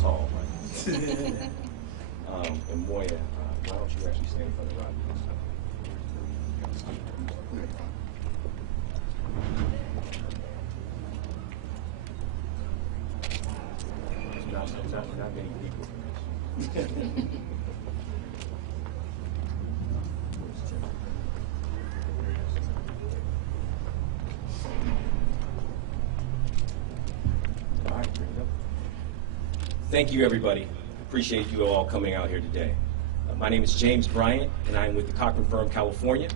tall, right? And Moya, why don't you actually stand in front of Rodney this time? It's not getting equal for this. Thank you, everybody. Appreciate you all coming out here today. My name is James Bryant, and I'm with the Cochran Firm, California.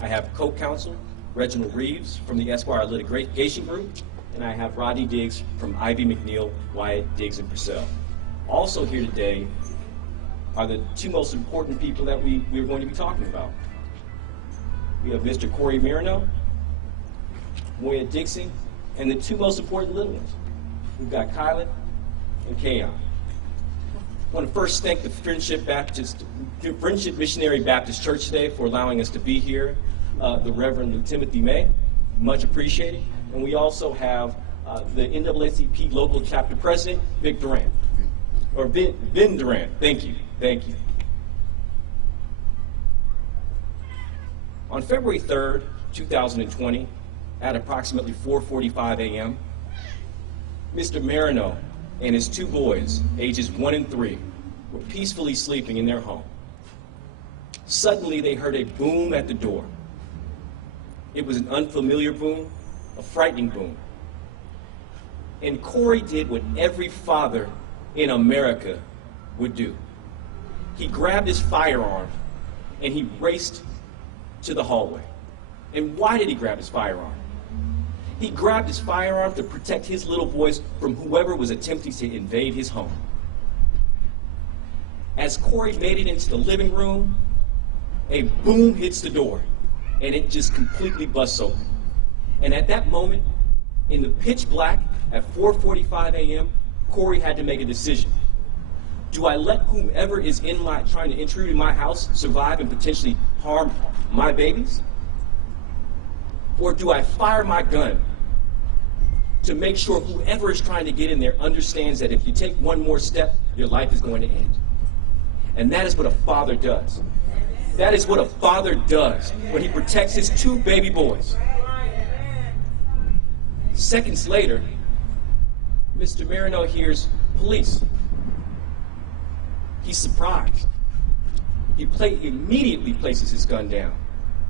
I have co-counsel Reginald Reeves from the Esquire Litigation Group, and I have Rodney Diggs from Ivy McNeil, Wyatt, Diggs, and Purcell. Also here today are the two most important people that we're going to be talking about. We have Mr. Corey Marino, Moya Dixon, and the two most important little ones. We've got Kylan and Kayon. I want to first thank the Friendship Missionary Baptist Church today for allowing us to be here. The Reverend Timothy May, much appreciated. And we also have the NAACP local chapter president, Vic Durant. Or Ben Durant. Thank you. Thank you. On February 3rd, 2020, at approximately 4:45 a.m., Mr. Marino and his two boys, ages 1 and 3, were peacefully sleeping in their home. Suddenly, they heard a boom at the door. It was an unfamiliar boom, a frightening boom. And Corey did what every father in America would do. He grabbed his firearm and he raced to the hallway. And why did he grab his firearm? He grabbed his firearm to protect his little boys from whoever was attempting to invade his home. As Corey made it into the living room, a boom hits the door, and it just completely busts open. And at that moment, in the pitch black, at 4:45 a.m., Corey had to make a decision. Do I let whomever is trying to intrude in my house survive and potentially harm my babies? Or do I fire my gun to make sure whoever is trying to get in there understands that if you take one more step, your life is going to end? And that is what a father does. That is what a father does when he protects his two baby boys. Seconds later, Mr. Marino hears police. He's surprised. He immediately places his gun down,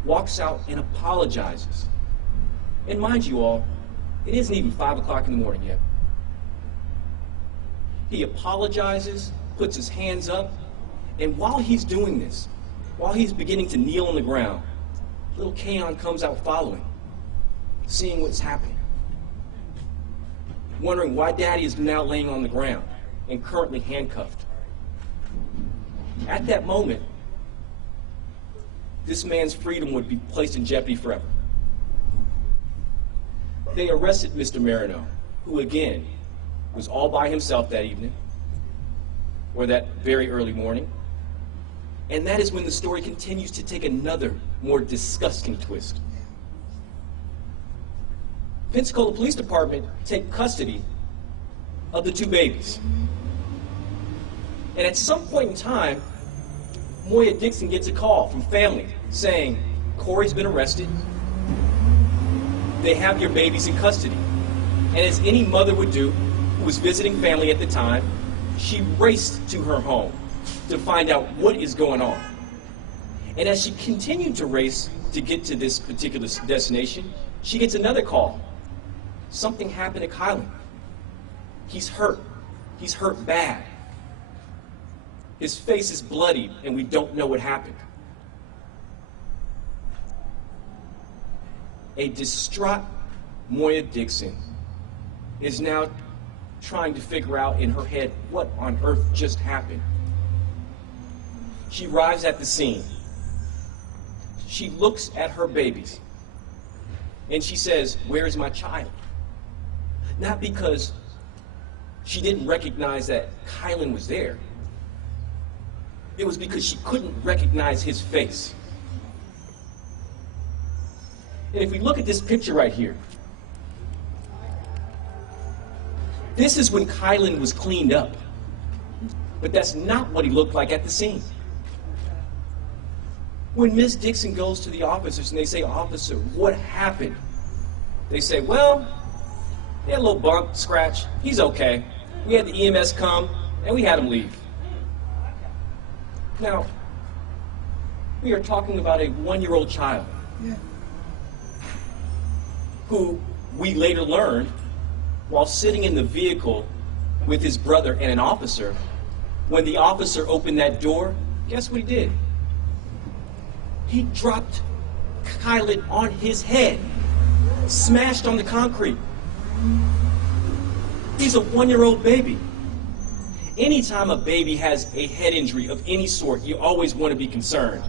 walks out and apologizes. And mind you all, it isn't even 5 o'clock in the morning yet. He apologizes, puts his hands up, and while he's doing this, while he's beginning to kneel on the ground, little Kayon comes out following, seeing what's happening, wondering why Daddy is now laying on the ground and currently handcuffed. At that moment, this man's freedom would be placed in jeopardy forever. They arrested Mr. Marino, who again was all by himself that evening, or that very early morning. And that is when the story continues to take another, more disgusting twist. Pensacola Police Department take custody of the two babies. And at some point in time, Moya Dixon gets a call from family saying, Corey's been arrested. They have your babies in custody. And as any mother would do, who was visiting family at the time, she raced to her home to find out what is going on. And as she continued to race to get to this particular destination, she gets another call. Something happened to Kylan. He's hurt. He's hurt bad. His face is bloodied, and we don't know what happened. A distraught Moya Dixon is now trying to figure out in her head what on earth just happened. She arrives at the scene. She looks at her babies, and she says, "Where is my child?" Not because she didn't recognize that Kylan was there. It was because she couldn't recognize his face. And if we look at this picture right here, this is when Kylan was cleaned up. But that's not what he looked like at the scene. When Ms. Dixon goes to the officers and they say, "Officer, what happened?" They say, "Well, he had a little bump, scratch. He's okay. We had the EMS come and we had him leave." Now, we are talking about a 1-year-old child who we later learned, while sitting in the vehicle with his brother and an officer, when the officer opened that door, guess what he did? He dropped Kylan on his head, smashed on the concrete. He's a 1-year-old baby. Anytime a baby has a head injury of any sort, you always want to be concerned.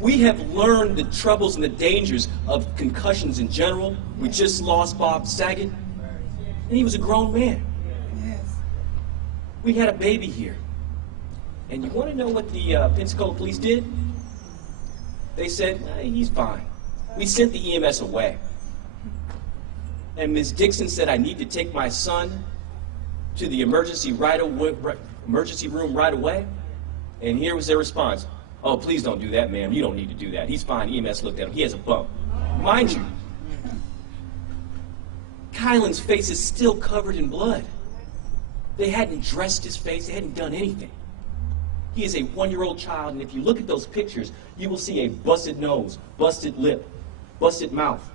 We have learned the troubles and the dangers of concussions in general. We just lost Bob Saget, and he was a grown man. We had a baby here. And you want to know what the Pensacola police did? They said, "He's fine." We sent the EMS away. And Ms. Dixon said, "I need to take my son to the emergency room right away." And here was their response: "Oh, please don't do that, ma'am. You don't need to do that. He's fine." EMS looked at him. He has a bump. Mind you, Kylan's face is still covered in blood. They hadn't dressed his face. They hadn't done anything. He is a 1-year-old child, and if you look at those pictures, you will see a busted nose, busted lip, busted mouth.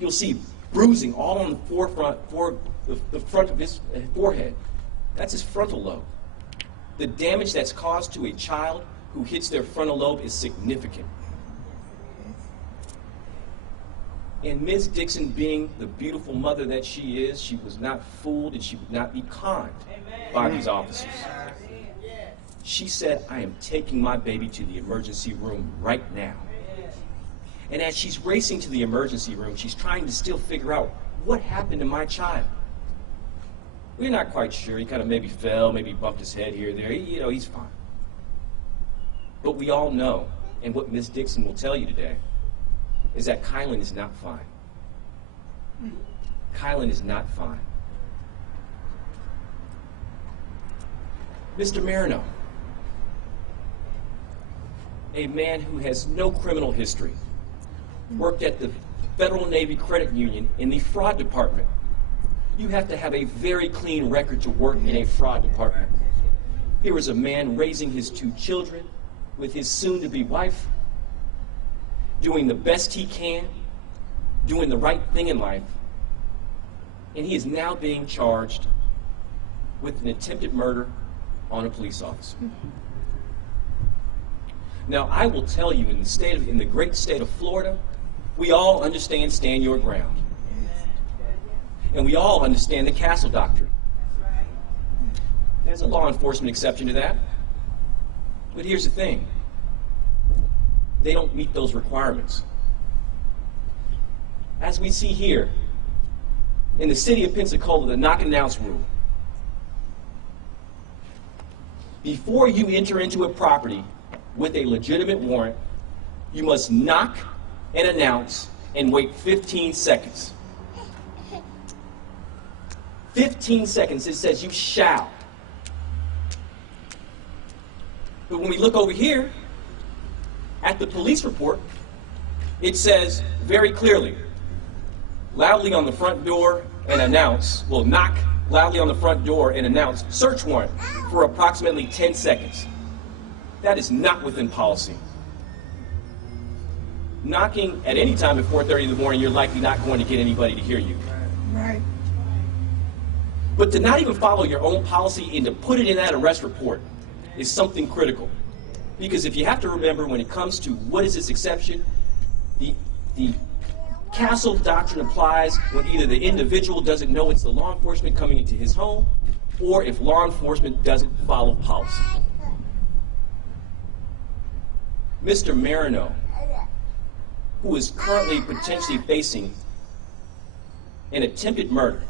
You'll see bruising all on the front of his forehead. That's his frontal lobe. The damage that's caused to a child who hits their frontal lobe is significant. And Ms. Dixon, being the beautiful mother that she is, she was not fooled and she would not be conned by these officers. She said, "I am taking my baby to the emergency room right now." And as she's racing to the emergency room, she's trying to still figure out what happened to my child. We're not quite sure. He kind of maybe fell, maybe bumped his head here or there. He's fine. But we all know, and what Ms. Dixon will tell you today, is that Kylan is not fine. Kylan is not fine. Mr. Marino, a man who has no criminal history, worked at the Federal Navy Credit Union in the fraud department. You have to have a very clean record to work in a fraud department. Here was a man raising his 2 children with his soon-to-be wife, doing the best he can, doing the right thing in life, and he is now being charged with an attempted murder on a police officer. Now, I will tell you, in the great state of Florida, we all understand stand your ground. And we all understand the castle doctrine. There's a law enforcement exception to that. But here's the thing. They don't meet those requirements. As we see here, in the city of Pensacola, the knock and announce rule. Before you enter into a property with a legitimate warrant, you must knock and announce and wait 15 seconds. 15 seconds, it says you shall. But when we look over here at the police report, it says very clearly, loudly on the front door and announce, well, knock loudly on the front door and announce search warrant for approximately 10 seconds. That is not within policy. Knocking at any time at 4:30 in the morning, you're likely not going to get anybody to hear you. Right. But to not even follow your own policy and to put it in that arrest report is something critical. Because if you have to remember, when it comes to what is this exception, the castle doctrine applies when either the individual doesn't know it's the law enforcement coming into his home, or if law enforcement doesn't follow policy. Mr. Marino, who is currently potentially facing an attempted murder,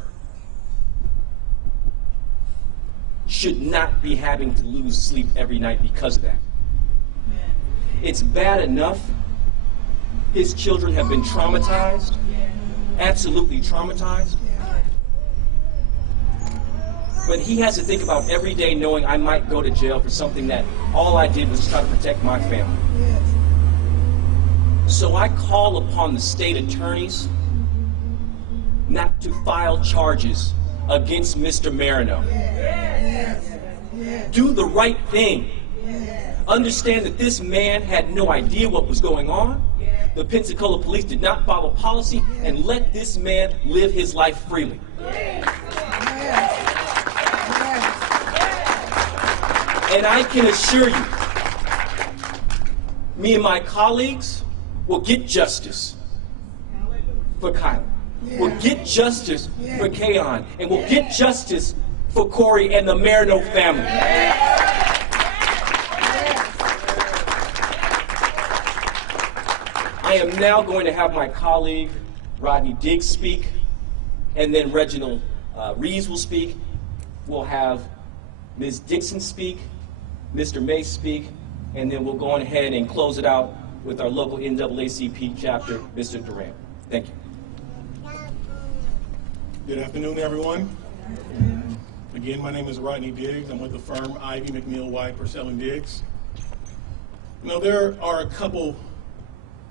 should not be having to lose sleep every night because of that. It's bad enough his children have been traumatized, absolutely traumatized. But he has to think about every day knowing I might go to jail for something that all I did was try to protect my family. So I call upon the state attorneys not to file charges against Mr. Marino. Do the right thing. Understand that this man had no idea what was going on. The Pensacola police did not follow policy, and let this man live his life freely. And I can assure you, me and my colleagues will get justice for Kyla. We'll get justice for Kayon, and we'll get justice for Corey and the Marino family. I am now going to have my colleague Rodney Diggs speak, and then Reginald Reeves will speak. We'll have Ms. Dixon speak, Mr. Mace speak, and then we'll go on ahead and close it out with our local NAACP chapter, Mr. Durant. Thank you. Good afternoon, everyone. Again, my name is Rodney Diggs. I'm with the firm Ivy McNeil White Purcell and Diggs. You know, there are a couple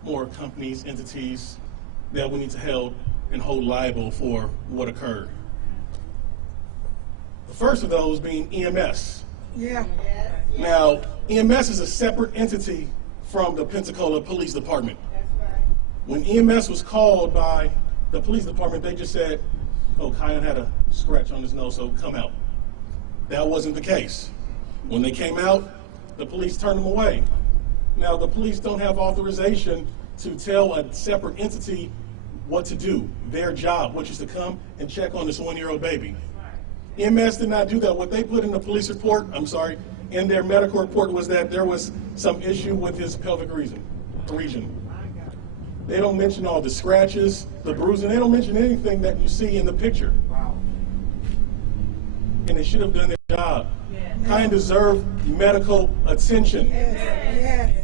more companies, entities that we need to hold liable for what occurred. The first of those being EMS. Now, EMS is a separate entity from the Pensacola Police Department. When EMS was called by the police department, they just said, oh, Kyan had a scratch on his nose, so come out. That wasn't the case. When they came out, the police turned them away. Now, the police don't have authorization to tell a separate entity what to do, their job, which is to come and check on this one-year-old baby. EMS did not do that. What they put in the police report, in their medical report was that there was some issue with his pelvic region. They don't mention all the scratches, the bruising. They don't mention anything that you see in the picture. And they should have done their job. Kyan deserved medical attention.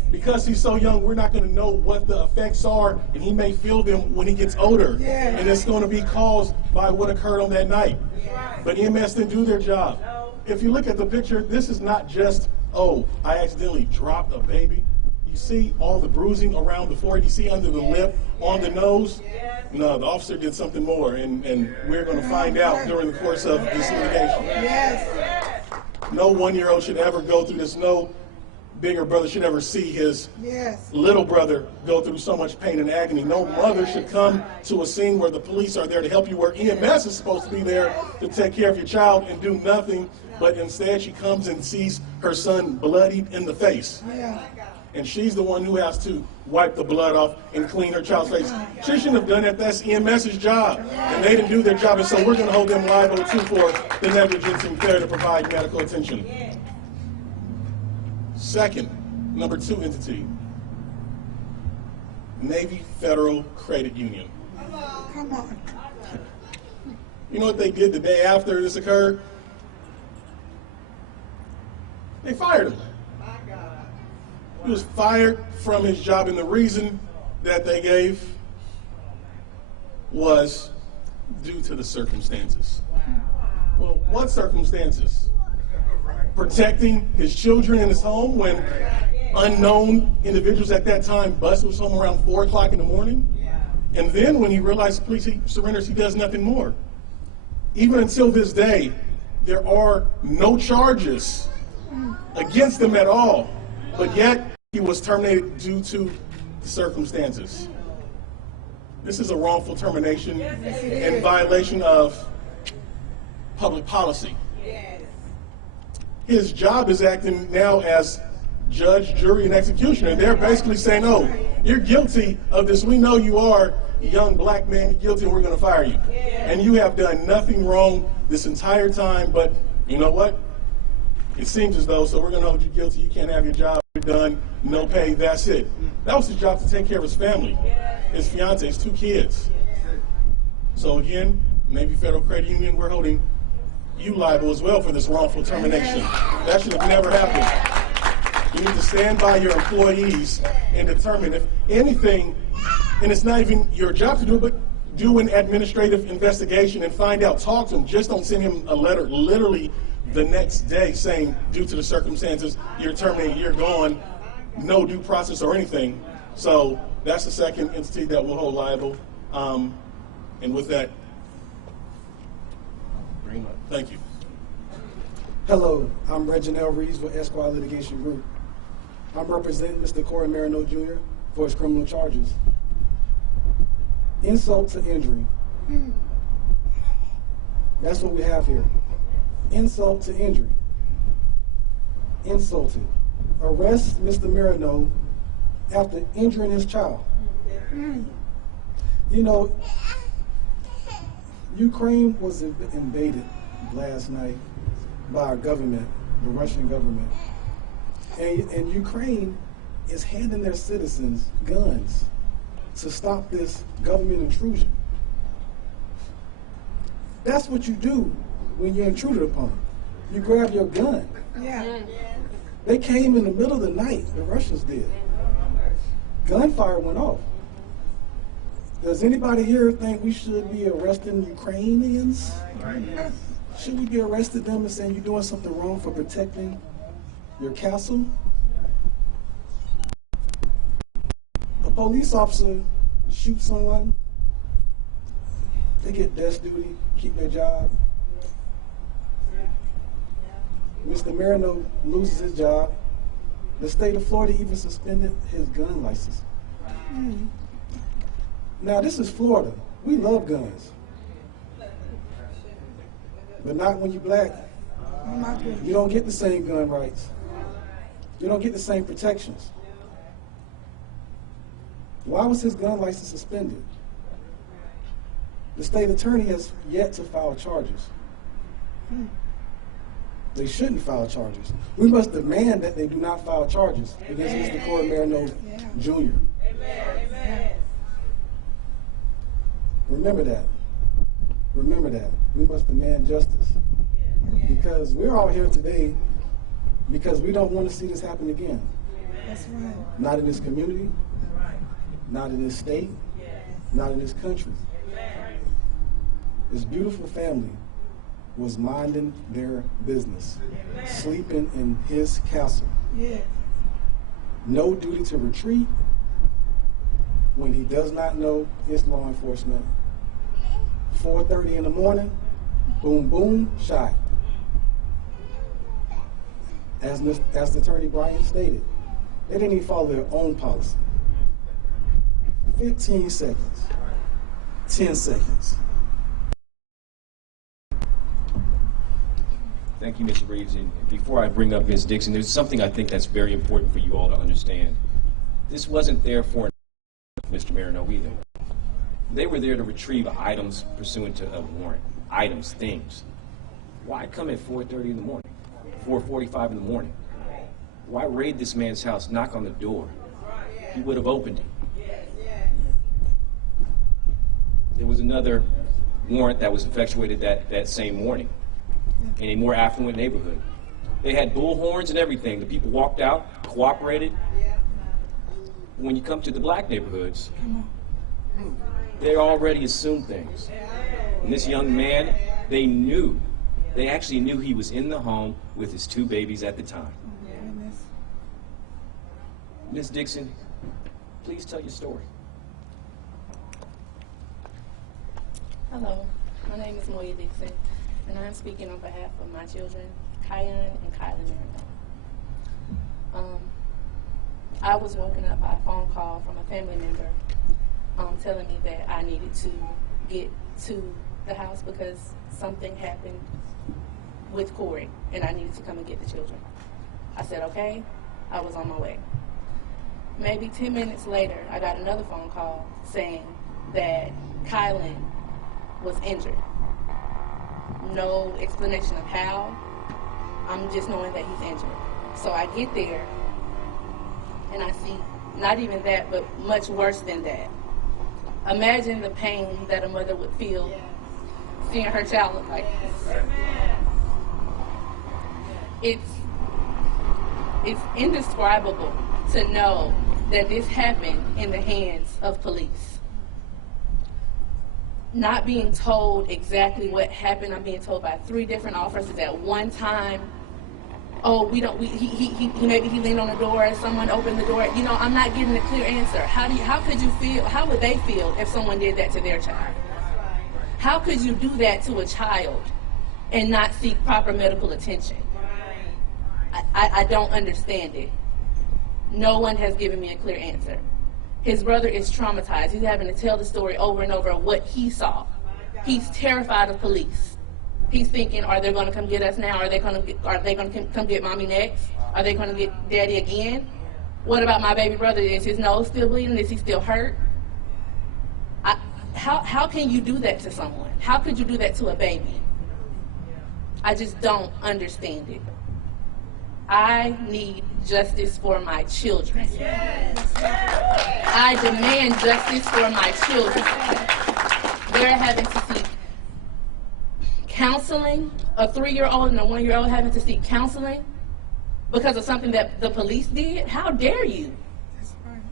Because he's so young, we're not going to know what the effects are, and he may feel them when he gets older. And it's going to be caused by what occurred on that night. But EMS didn't do their job. If you look at the picture, this is not just, oh, I accidentally dropped a baby. You see all the bruising around the forehead. You see under the lip, on the nose. No, the officer did something more, and we're going to find out during the course of this litigation. No one-year-old should ever go through this. No bigger brother should ever see his little brother go through so much pain and agony. No mother should come to a scene where the police are there to help you, where EMS is supposed to be there to take care of your child and do nothing, but instead she comes and sees her son bloodied in the face. And she's the one who has to wipe the blood off and clean her child's face. She shouldn't have done that. That's EMS's job. And they didn't do their job, and so we're going to hold them liable too for the negligence and failure to provide medical attention. Second, number 2 entity, Navy Federal Credit Union. Come on. You know what they did the day after this occurred? They fired him. He was fired from his job, and the reason that they gave was due to the circumstances. Well, what circumstances? Protecting his children in his home when unknown individuals at that time busted his home around 4 o'clock in the morning. And then when he realized police, he surrenders, he does nothing more. Even until this day, there are no charges against him at all. But yet, he was terminated due to circumstances. This is a wrongful termination in violation of public policy. His job is acting now as judge, jury, and executioner. They're basically saying, oh, you're guilty of this. We know you are a young black man, you're guilty, and we're going to fire you. And you have done nothing wrong this entire time, but you know what? It seems as though, so we're going to hold you guilty. You can't have your job. You're done. No pay. That's it. That was his job, to take care of his family, his fiance, his 2 kids. So again, Navy Federal Credit Union, we're holding you liable as well for this wrongful termination. That should have never happened. You need to stand by your employees and determine if anything, and it's not even your job to do it, but do an administrative investigation and find out. Talk to him. Just don't send him a letter literally the next day saying, due to the circumstances, you're terminated, you're gone, no due process or anything. So that's the second entity that we'll hold liable. And with that, thank you. Hello, I'm Reginald Reeves with Esquire Litigation Group. I'm representing Mr. Corey Marino Jr. for his criminal charges. Insult to injury. That's what we have here. Insult to injury. Insulted. Arrest Mr. Marino after injuring his child. You know, Ukraine was invaded last night by our government, the Russian government. And Ukraine is handing their citizens guns to stop this government intrusion. That's what you do when you're intruded upon. You grab your gun. Yeah. They came in the middle of the night, the Russians did. Gunfire went off. Does anybody here think we should be arresting Ukrainians? Should we be arresting them and saying you're doing something wrong for protecting your castle? A police officer shoots someone, they get desk duty, keep their job. Mr. Marino loses his job. The state of Florida even suspended his gun license. Now, this is Florida. We love guns. But not when you're black. You don't get the same gun rights. You don't get the same protections. Why was his gun license suspended? The state attorney has yet to file charges. They shouldn't file charges. We must demand that they do not file charges against Mr. Corey Marino Jr. Amen. Remember that. Remember that. We must demand justice. Because we're all here today because we don't want to see this happen again. That's right. Not in this community, not in this state, not in this country. This beautiful family was minding their business, sleeping in his castle. Yes. No duty to retreat when he does not know his law enforcement. 4:30 in the morning, boom, boom, shot. As the Attorney Bryant stated, they didn't even follow their own policy. 15 seconds, 10 seconds. Thank you, Mr. Reeves. And before I bring up Ms. Dixon, there's something I think that's very important for you all to understand. This wasn't there for Mr. Marino either. They were there to retrieve items pursuant to a warrant. Items, things. Why come at 4:30 in the morning? 4:45 in the morning? Why raid this man's house, knock on the door? He would have opened it. There was another warrant that was effectuated that same morning in a more affluent neighborhood. They had bullhorns and everything. The people walked out, cooperated. When you come to the black neighborhoods, they already assume things. And this young man, they actually knew he was in the home with his 2 babies at the time. Ms. Dixon, please tell your story. Hello, my name is Moya Dixon, and I'm speaking on behalf of my children, Kyan and Kylie Marino. I was woken up by a phone call from a family member telling me that I needed to get to the house because something happened with Corey, and I needed to come and get the children. I said, okay. I was on my way. Maybe 10 minutes later, I got another phone call saying that Kylan was injured. No explanation of how. I'm just knowing that he's injured. So I get there, and I see not even that, but much worse than that. Imagine the pain that a mother would feel seeing her child look like this. It's indescribable to know that this happened in the hands of police. not being told exactly what happened. I'm being told by 3 different officers at one time, oh, maybe he leaned on the door, someone opened the door. You know, I'm not getting a clear answer. How could you feel, how would they feel if someone did that to their child? How could you do that to a child and not seek proper medical attention? I don't understand it. No one has given me a clear answer. His brother is traumatized. He's having to tell the story over and over of what he saw. He's terrified of police. He's thinking, are they going to come get us now? Are they going to come get mommy next? Are they going to get daddy again? What about my baby brother? Is his nose still bleeding? Is he still hurt? How can you do that to someone? How could you do that to a baby? I just don't understand it. I need justice for my children. I demand justice for my children. They're having to seek counseling. A 3-year-old and a 1-year-old having to seek counseling because of something that the police did? How dare you?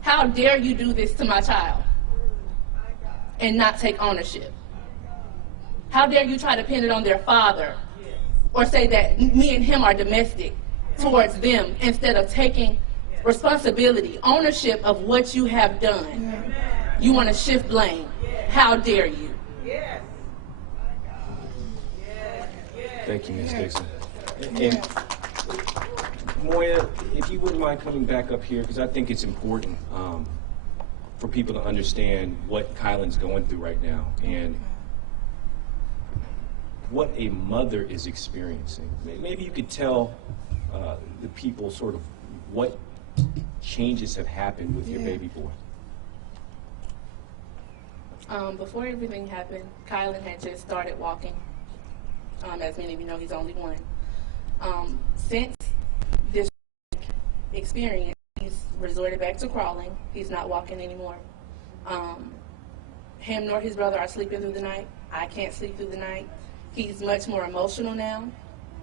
How dare you do this to my child and not take ownership? How dare you try to pin it on their father or say that me and him are domestic towards them instead of taking responsibility, ownership of what you have done. You want to shift blame. How dare you? Thank you, Ms. Dixon. And Moya, if you wouldn't mind coming back up here, because I think it's important for people to understand what Kylan's going through right now and what a mother is experiencing. Maybe you could tell the people sort of what changes have happened with your baby boy. Before everything happened, Kylan had just started walking. As many of you know, he's only 1. Since this experience, he's resorted back to crawling. He's not walking anymore. Him nor his brother are sleeping through the night. I can't sleep through the night. He's much more emotional now.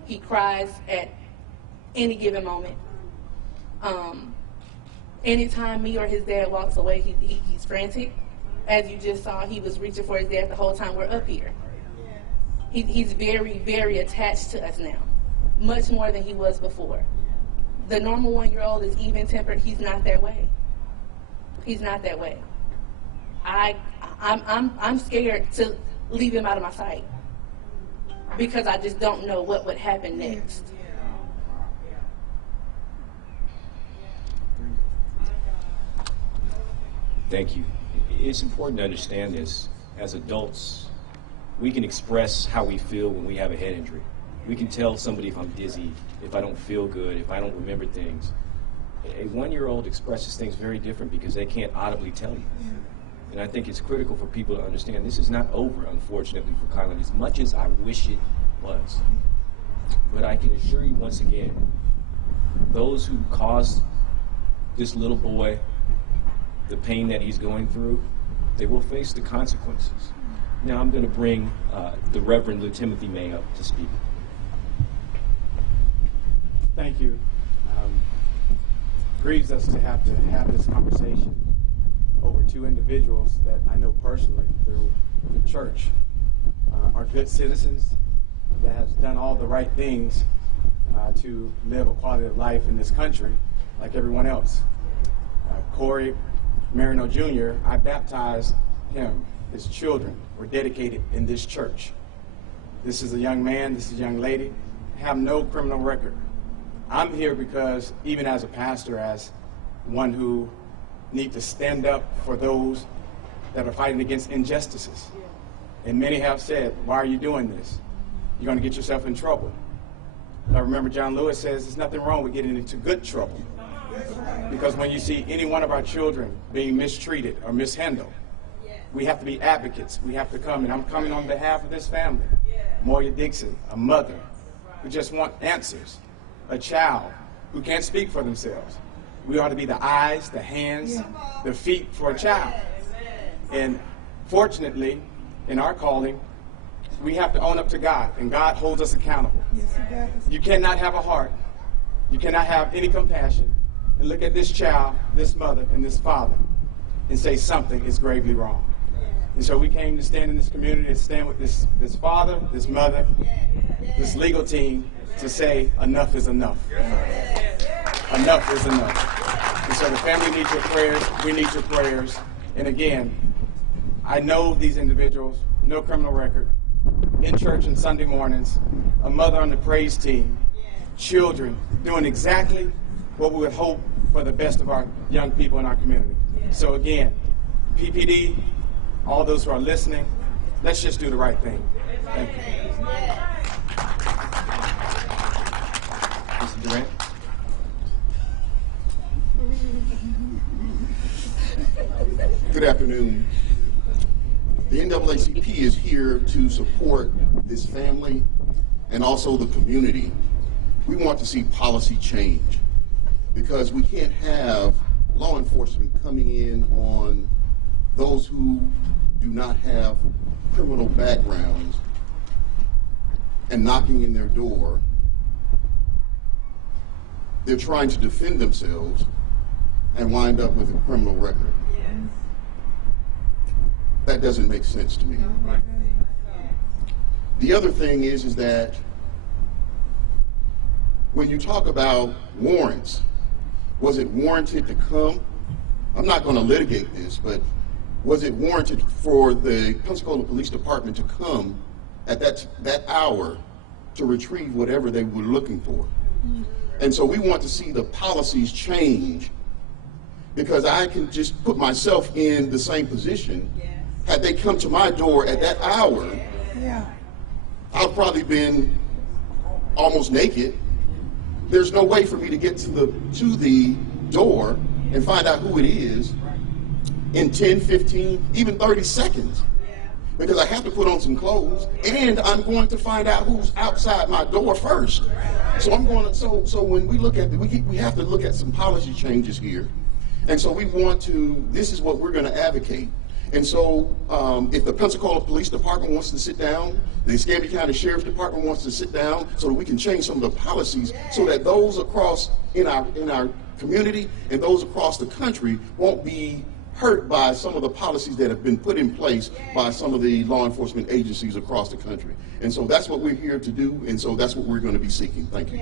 He cries at any given moment. Anytime me or his dad walks away, he's frantic. As you just saw, he was reaching for his dad the whole time we're up here. He's very, very attached to us now, much more than he was before. The normal 1-year-old is even-tempered. He's not that way. He's not that way. I'm scared to leave him out of my sight because I just don't know what would happen next. Thank you. It's important to understand this. As adults, we can express how we feel when we have a head injury. We can tell somebody if I'm dizzy, if I don't feel good, if I don't remember things. A 1-year-old expresses things very different because they can't audibly tell you. And I think it's critical for people to understand this is not over, unfortunately, for Kylan, as much as I wish it was. But I can assure you once again, those who caused this little boy the pain that he's going through, they will face the consequences. Now I'm going to bring the Reverend Lou Timothy May up to speak. Thank you. Grieves us to have this conversation over 2 individuals that I know personally through the church are good citizens that have done all the right things to live a quality of life in this country like everyone else. Corey Marino Jr., I baptized him. His children were dedicated in this church. This is a young man, this is a young lady, have no criminal record. I'm here because even as a pastor, as one who needs to stand up for those that are fighting against injustices. And many have said, why are you doing this? You're going to get yourself in trouble. I remember John Lewis says there's nothing wrong with getting into good trouble. Because when you see any one of our children being mistreated or mishandled, we have to be advocates. We have to come, and I'm coming on behalf of this family. Moya Dixon, a mother who just wants answers, a child who can't speak for themselves. We ought to be the eyes, the hands, the feet for a child. And fortunately, in our calling, we have to own up to God, and God holds us accountable. You cannot have a heart, you cannot have any compassion, and look at this child, this mother, and this father, and say something is gravely wrong. And so we came to stand in this community, to stand with this father, this mother, this legal team, to say enough is enough. Enough is enough. And so the family needs your prayers. We need your prayers. And again, I know these individuals, no criminal record, in church on Sunday mornings, a mother on the praise team, children doing exactly what we would hope for the best of our young people in our community. So again, PPD, all those who are listening, let's just do the right thing. Thank you. Mr. Durant? Good afternoon. The NAACP is here to support this family and also the community. We want to see policy change because we can't have law enforcement coming in on those who do not have criminal backgrounds and knocking in their door. They're trying to defend themselves and wind up with a criminal record. That doesn't make sense to me. The other thing is that when you talk about warrants, was it warranted to come? I'm not going to litigate this, but was it warranted for the Pensacola Police Department to come at that hour to retrieve whatever they were looking for? And so we want to see the policies change, because I can just put myself in the same position. Had they come to my door at that hour, I've probably been almost naked. There's no way for me to get to the door and find out who it is in 10, 15, even 30 seconds. Because I have to put on some clothes, and I'm going to find out who's outside my door first. So I'm going to, so when we look at we have to look at some policy changes here. And so we want to, this is what we're going to advocate. And so if the Pensacola Police Department wants to sit down, the Escambia County Sheriff's Department wants to sit down so that we can change some of the policies so that those across in our community and those across the country won't be hurt by some of the policies that have been put in place by some of the law enforcement agencies across the country. And so that's what we're here to do, and so that's what we're going to be seeking. Thank you.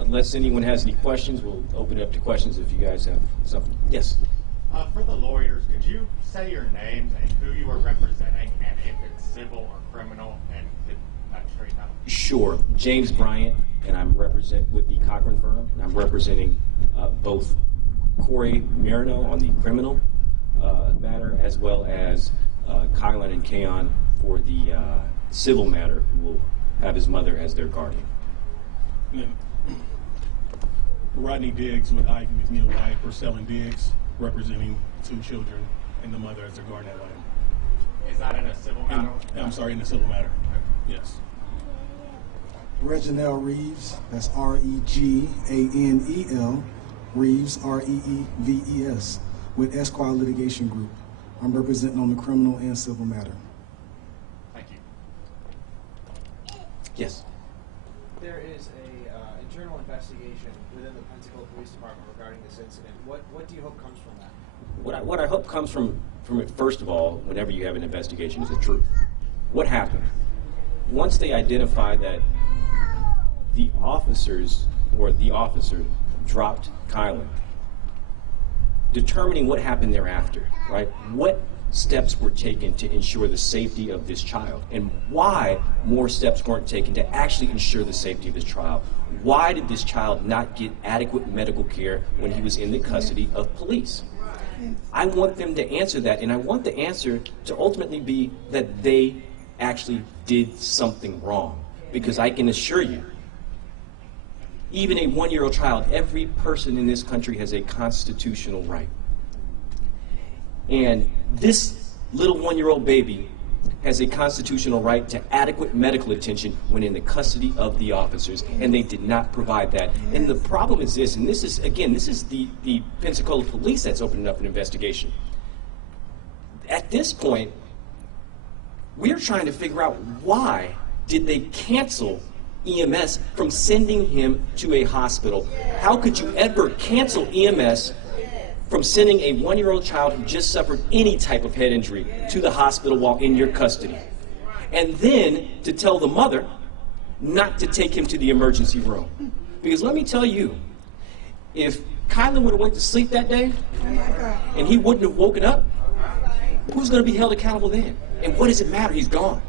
Unless anyone has any questions, we'll open it up to questions if you guys have something. Yes? For the lawyers, could you say your names and who you are representing, and if it's civil or criminal, and could that straighten out? Sure. James Bryant, and I'm represent with the Cochran firm, and I'm representing both Corey Marino on the criminal matter, as well as Kylan and Kayon for the civil matter, who will have his mother as their guardian. Rodney Diggs with Ivy McNeil White, Purcell and Diggs, representing 2 children and the mother as their guardian ad litem. Is that in a civil matter? I'm sorry, in the civil matter. Yes. Reginald Reeves, that's R-E-G-A-N-E-L, Reeves, R-E-E-V-E-S, with Esquire Litigation Group. I'm representing on the criminal and civil matter. Thank you. Yes. There is a internal investigation within the Pensacola Police Department regarding this incident. What do you hope comes from that? What I hope comes from it, first of all, whenever you have an investigation, is the truth. What happened? Once they identify that the officers or the officer dropped Kylan, determining what happened thereafter, right? What steps were taken to ensure the safety of this child, and why more steps weren't taken to actually ensure the safety of this child? Why did this child not get adequate medical care when he was in the custody of police? I want them to answer that, and I want the answer to ultimately be that they actually did something wrong. Because I can assure you, even a 1-year-old child, every person in this country has a constitutional right. And this little 1-year-old baby has a constitutional right to adequate medical attention when in the custody of the officers, and they did not provide that. And the problem is this, and this is, again, this is the Pensacola police that's opening up an investigation. At this point, we're trying to figure out why did they cancel EMS from sending him to a hospital. How could you ever cancel EMS from sending a 1-year-old child who just suffered any type of head injury to the hospital while in your custody. And then to tell the mother not to take him to the emergency room. Because let me tell you, if Kylan would have went to sleep that day and he wouldn't have woken up, who's going to be held accountable then? And what does it matter? He's gone.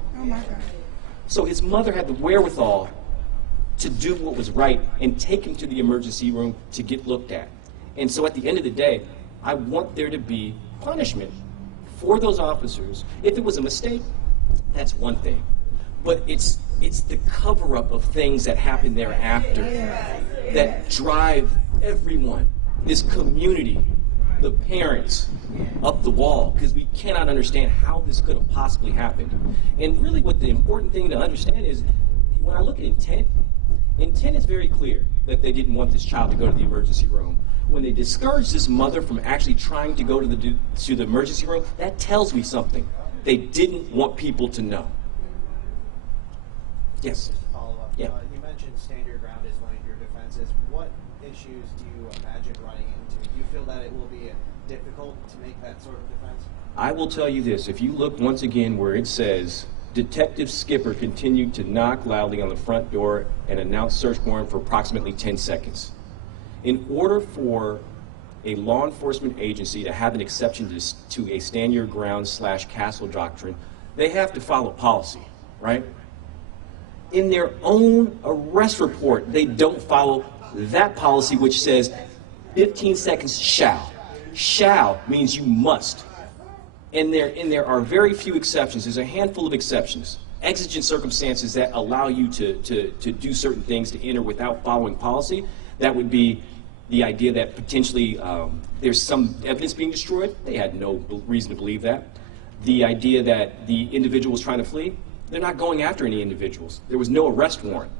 So his mother had the wherewithal to do what was right and take him to the emergency room to get looked at. And so at the end of the day, I want there to be punishment for those officers. If it was a mistake, that's one thing. But it's the cover-up of things that happen thereafter that drive everyone, this community, the parents, up the wall, because we cannot understand how this could have possibly happened. And really what the important thing to understand is, when I look at intent is very clear that they didn't want this child to go to the emergency room. When they discouraged this mother from actually trying to go to the emergency room, that tells me something. They didn't want people to know. Yes? Follow up. Yeah. You mentioned stand your ground is one of your defenses. What issues do you imagine running into? Do you feel that it will be difficult to make that sort of defense? I will tell you this. If you look once again where it says, Detective Skipper continued to knock loudly on the front door and announce search warrant for approximately 10 seconds. In order for a law enforcement agency to have an exception to a stand your ground / castle doctrine, they have to follow policy, right? In their own arrest report, they don't follow that policy, which says 15 seconds shall. Shall means you must. And there are very few exceptions. There's a handful of exceptions. Exigent circumstances that allow you to do certain things, to enter without following policy. That would be the idea that potentially there's some evidence being destroyed. They had no reason to believe that. The idea that the individual was trying to flee. They're not going after any individuals. There was no arrest warrant.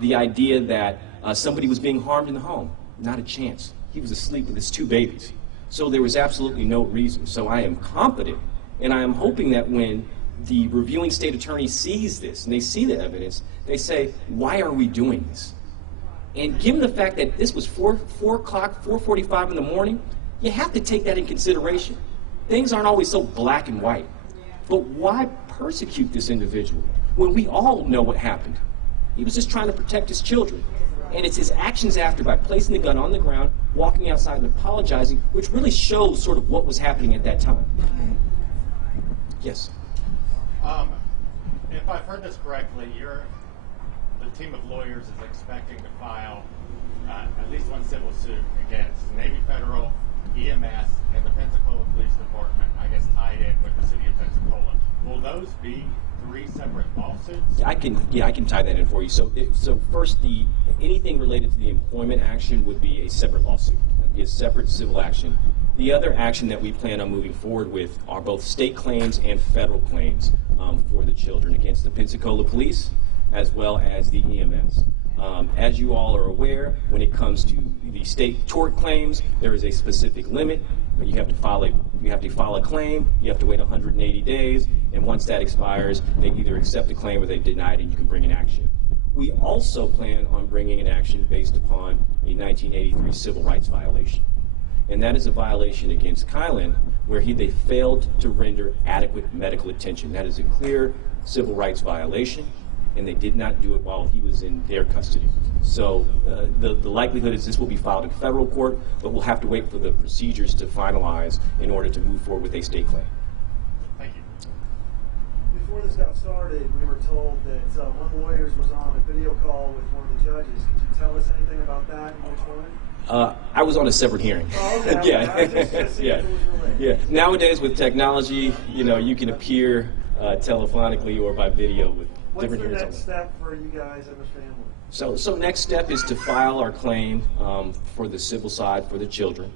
The idea that somebody was being harmed in the home. Not a chance. He was asleep with his 2 babies. So there was absolutely no reason. So I am confident, and I am hoping that when the reviewing state attorney sees this and they see the evidence, they say, why are we doing this? And given the fact that this was 4 o'clock, 4:45 in the morning, you have to take that in consideration. Things aren't always so black and white. But why persecute this individual when we all know what happened? He was just trying to protect his children. And it's his actions after, by placing the gun on the ground, walking outside and apologizing, which really shows sort of what was happening at that time. Yes? If I've heard this correctly, the team of lawyers is expecting to file at least one civil suit against Navy Federal, EMS, and the Pensacola Police Department, I guess tied in with the city of Pensacola. Will those be 3 separate lawsuits? I can tie that in for you. So first, anything related to the employment action would be a separate lawsuit. That'd be a separate civil action. The other action that we plan on moving forward with are both state claims and federal claims for the children against the Pensacola Police as well as the EMS. As you all are aware, when it comes to the state tort claims, there is a specific limit. You have to file a claim, you have to wait 180 days, and once that expires, they either accept the claim or they deny it, and you can bring an action. We also plan on bringing an action based upon a 1983 civil rights violation. And that is a violation against Kylan where they failed to render adequate medical attention. That is a clear civil rights violation, and they did not do it while he was in their custody. So the likelihood is this will be filed in federal court, but we'll have to wait for the procedures to finalize in order to move forward with a state claim. Thank you. Before this got started, we were told that one of the lawyers was on a video call with one of the judges. Could you tell us anything about that and which one? I was on a separate hearing. Oh, okay. Yeah. Yeah. Nowadays with technology, you can appear telephonically or by video with different hearings. What's the next step for you guys and the family? So next step is to file our claim for the civil side for the children.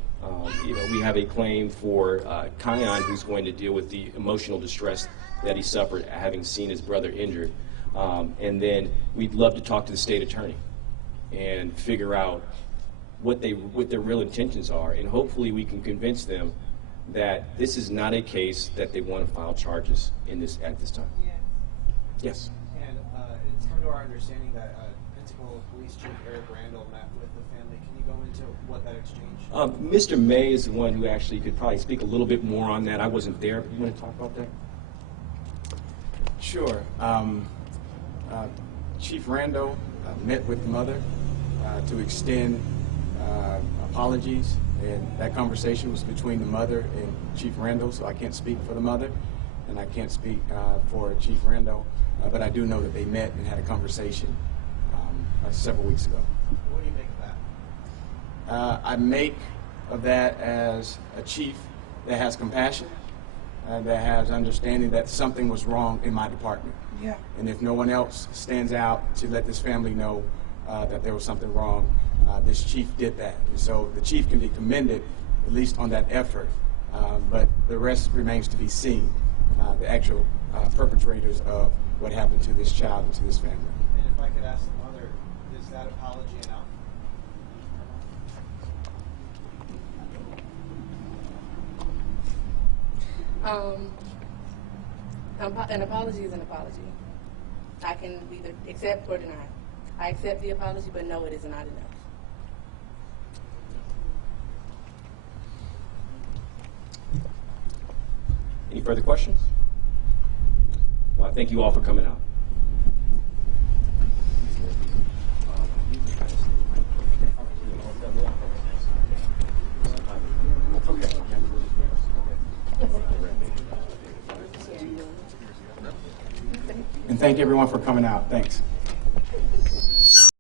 We have a claim for Kion, who's going to deal with the emotional distress that he suffered having seen his brother injured. And then we'd love to talk to the state attorney and figure out what their real intentions are, and hopefully we can convince them that this is not a case that they want to file charges at this time. Yes. And it's come to our understanding that Pensacola Police Chief Eric Randall met with the family. Can you go go into what that exchange? Mr. May is the one who actually could probably speak a little bit more on that. I wasn't there. You want to talk about that? Sure. Chief Rando met with the mother to extend apologies, and that conversation was between the mother and Chief Rando, so I can't speak for the mother, and I can't speak for Chief Rando, but I do know that they met and had a conversation several weeks ago. What do you make of that? I make of that as a chief that has compassion, that has understanding that something was wrong in my department. Yeah. And if no one else stands out to let this family know that there was something wrong, this chief did that. And so the chief can be commended, at least on that effort, but the rest remains to be seen, the actual perpetrators of what happened to this child and to this family. And if I could ask the mother, is that apology enough? An apology is an apology. I can either accept or deny. I accept the apology, but no, it is not enough. Any further questions? Well, I thank you all for coming out. And thank everyone for coming out. Thanks.